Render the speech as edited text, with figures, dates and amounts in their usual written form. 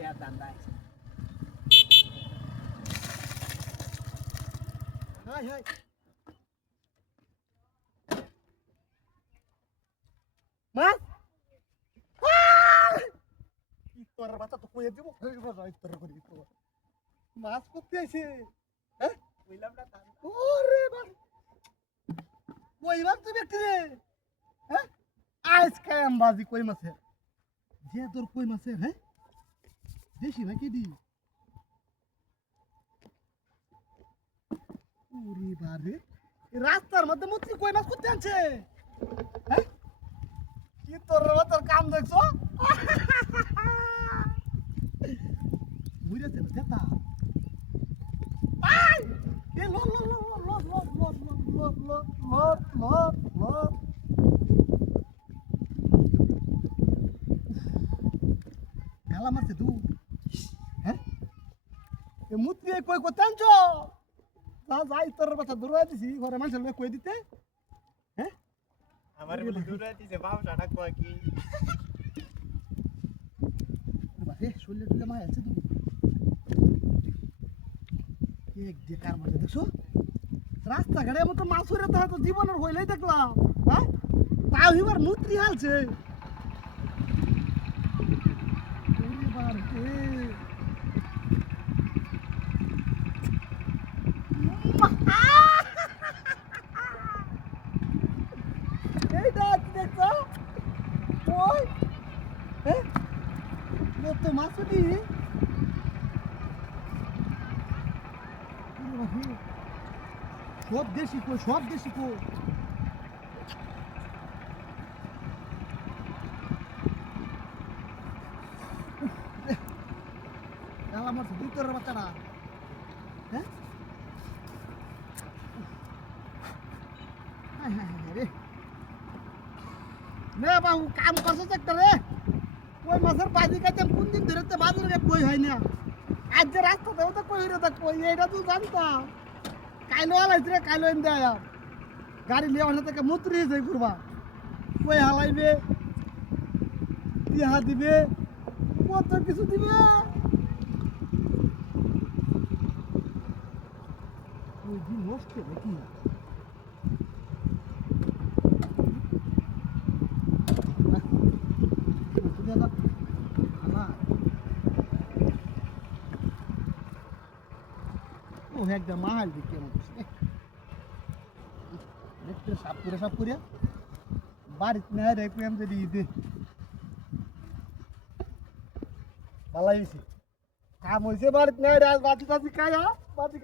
টিয়া দান্দায় high high মাছ কি তোর বাচ্চা তো কইয়ে দিব তোর করে দিব মাছ করতে আইছে হ্যাঁ কইলাম না ওরে বাবা কইলাম তুই ব্যক্তি রে হ্যাঁ আজ কাম বাজি কই মাছের যে তোর কই মাছের হ্যাঁ দেশি নাকি দি ওরে বাবা রাস্তার মধ্যে মুতি কই মাছ করতে আনছে হ্যাঁ কি তোর কাম দেখছো বুঝেছে না যেতা আই এ লো লো লো লো লো লো লো লো লো লো লো গালা মারছে তুই হ্যাঁ এ মুতি কই করতে আনছো যা যাই তোর কথা দূরে দিছি ঘরে মানুষের কই দিতে হ্যাঁ আমার বলে দূরে দিছে বাবুটা কয় কি বারে শুনলে তুই মাই আছে তো এক দেখার মধ্যে দেখছো রাস্তাঘাটে মতো মাছ ধরে তো জীবনের হইলেই দেখলাম হ্যাঁ তাও এবার মুত্রি হালছে এইটা দেখছো ওই হ্যাঁ তো মাছুটি সব দেশি কই আমার দুই তোর বাচ্চাটা হ্যাঁ রে না বাবু কাম করছো একটা রে কই মাছের বাজি খাইতে কোন দিন ধরে তো বাজারে কই হয় না আজ যে রাস্তা দেও তো কই রে তা কই এইটা তুই জানতাম কাইলো আলাইছে রে কাইলো এনে আয়া গাড়ি লিয়ে ওখানে থেকে মুত্রি যাই করবা কই হালাইবে টিহা দিবে কত কিছু দিবে ওই দিন নষ্ট নাকি ও একদম মাহাল দিকে দেখতে সাপ করে বাড়িতে না রেখে আমি যদি ঈদে ভালো হয়েছে কাম হয়েছে বাড়িতে না রাজ বাজি টাজি খায়া বাজি